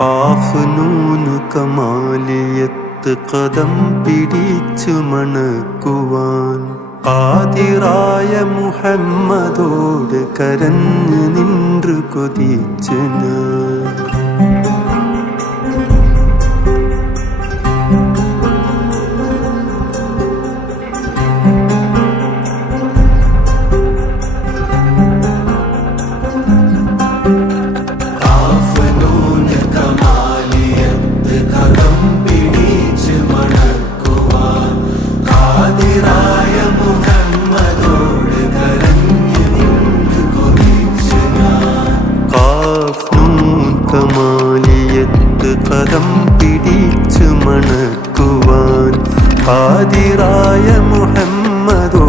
ഖാഫ് നൂന് കമാലിയത്ത് കദം പിടിച്ചു മണക്കുവാൻ ഖാദിറായ മുഹമ്മദോട് കരഞ്ഞു നിன்று കൊതിച്ചു ഞാൻ. കദം പിടിച്ചു മണക്കുവാൻ ഖാദിറായ മുഹമ്മദോ